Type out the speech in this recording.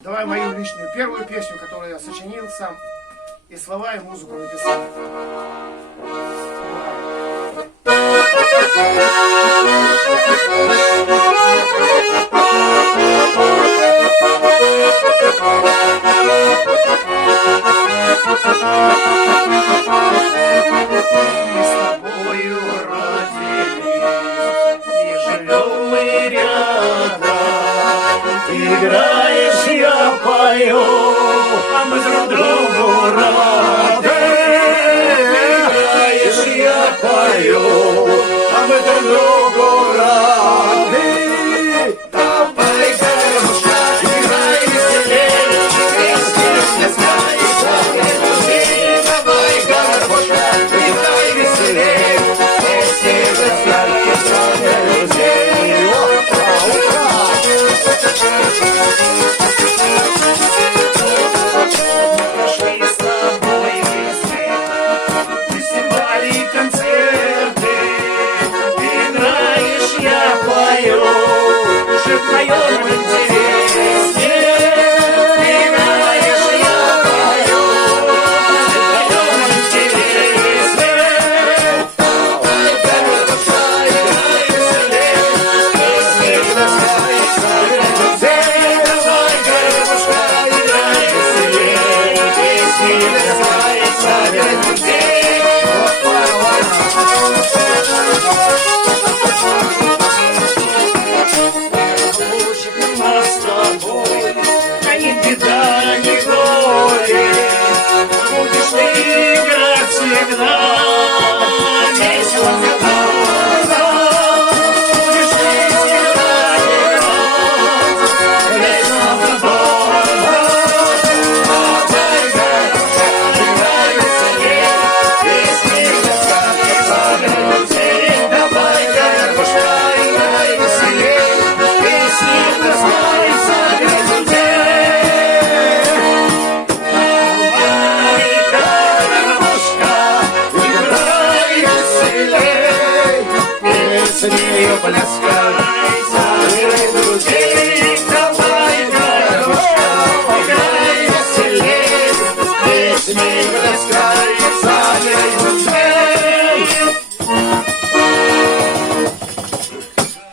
Давай мою личную первую песню, которую я сочинил сам, и слова, и музыку написал. Мы с тобою родились, и живем мы рядом. Ты играешь, я пою, а мы друг другу рады. Играешь, я пою, а мы друг другу рады. Давай, гармошка, играй веселее, песни пляскай, загружи. Давай, гармошка, играй веселее, песни пляскай, загружи. Прошли с тобой везде, фестивали, концерты. Играешь, я пою, уже вдвоем интереснее. Играешь, я пою, уже вдвоем интереснее. Давай, гармошка, играй веселее, песни пляскай, загружи. Давай, гармошка, играй веселее, песни пляскай, загружи. Нас с тобой, а ни беда, ни горе. Будешь ты играть всегда, весело всегда. Будешь ты всегда играть, весело всегда. Давай, гармошка, играй веселее, песни пляскай, загружи. Давай, гармошка, играй веселее, песни пляскай, загружи. Давай, гармошка, играй веселее, песни пляскай, загружи. Давай, гармошка, играй веселее, песни